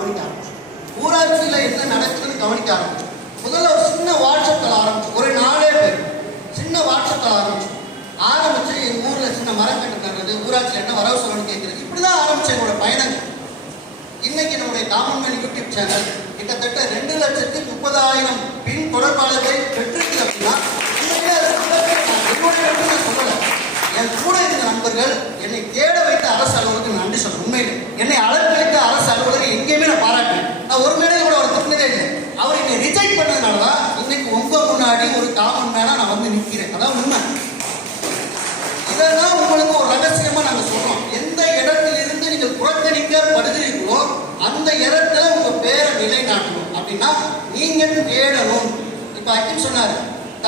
கவனிக்க ஆரம்பிச்சோம் ஊராட்சியில் என்ன நடக்குதுன்னு கவனிக்க ஆரம்பிச்சோம் முதல்ல ஒரு சின்ன வாட்ஸ்அப்பில் ஆரம்பிச்சோம் ஒரு நாளே பேர். சின்ன வாட்ஸ்அப்பில் ஆரம்பிச்சோம் ஆரம்பிச்சு எங்கள் ஊரில் சின்ன மரம் கட்டு நடுறது ஊராட்சியில் என்ன வரவு சொல்லணும்னு கேட்குறது இப்படி தான் ஆரம்பிச்சேன் என்னோட பயணங்கள். இன்னைக்கு நம்முடைய காமன்வெல் யூடியூப் சேனல் கிட்டத்தட்ட ரெண்டு லட்சத்தி முப்பதாயிரம் பின் தொடர்பாளர்களை பெற்றிருக்கு அப்படின்னா அது சொல்லலை. என் கூட இருந்த நண்பர்கள் என்னை தேட வைத்த அரசு அலுவலருக்கு நன்றி சொல்றேன். உண்மையில். என்னை அழ அரசு அலுவலரை எங்கேயுமே நான் பாராட்டேன் நான் ஒரு மேடையில் கூட அவர் திட்டினதே இல்லை. அவர் என்னை ரிஜெக்ட் பண்ணதுனால தான் இன்னைக்கு உங்க முன்னாடி ஒரு காமன் மேனா நான் வந்து நிற்கிறேன் அதான் உண்மை. இதெல்லாம் உங்களுக்கு ஒரு ரகசியமா நாங்க சொல்றோம். எந்த இடத்திலிருந்து நீங்கள் புறக்கணிக்கப்படுகிறீர்களோ அந்த இடத்துல உங்க பேரை நிலைநாட்டணும். அப்படின்னா நீங்கள் தேடணும். இப்ப அக்கின் சொன்னாரு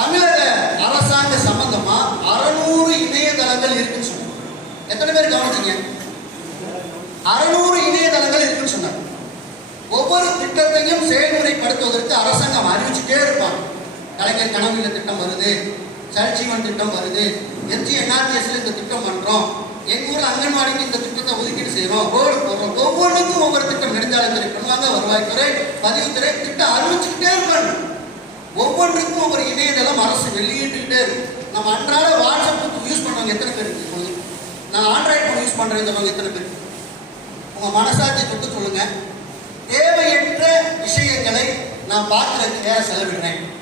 தமிழக அரசாங்க சம்பந்தமா அறுநூறு இணையதளங்கள் இருக்குன்னு சொன்னாங்க எத்தனை பேர் கவனிச்சீங்க? அறுநூறு இணையதளங்கள் இருக்குன்னு சொன்னாங்க ஒவ்வொரு திட்டத்தையும் செயல்முறைப்படுத்துவதற்கு அரசாங்கம் அறிவிச்சுட்டே இருப்பாங்க கலைஞர் கனவுல திட்டம் வருது. சர்ஜீவன் திட்டம் வருது. எம்ஜி என்ஆர்டிஎஸ்ல இந்த திட்டம் பண்றோம். எங்க ஊர்ல அங்கன்வாடிக்கு இந்த திட்டத்தை ஒதுக்கீடு செய்யறோம் ரோடு போடுறோம். ஒவ்வொன்றுக்கும் ஒவ்வொரு திட்டம் நெடுஞ்சாலைத்துறை பண்ணுவாங்க வருவாய்த்துறை பதிவுத்துறை திட்டம் அறிவிச்சுக்கிட்டே இருப்பாங்க. ஒவ்வொன்றுக்கும் ஒவ்வொரு இணையதளம் அரசு வெளியிட்டுக்கிட்டே இருக்கும் நம்ம அன்றாட வாட்ஸ்அப்புக்கு யூஸ் பண்றவங்க எத்தனை பேர் இருக்கு நான் ஆண்ட்ராய்டு ஃபோன் யூஸ் பண்றவங்க எத்தனை பேர் உங்க மனசாட்சி தொட்டு சொல்லுங்க. நான் பார்க்கறதுக்கு நேரம் செலவிடுறேன்.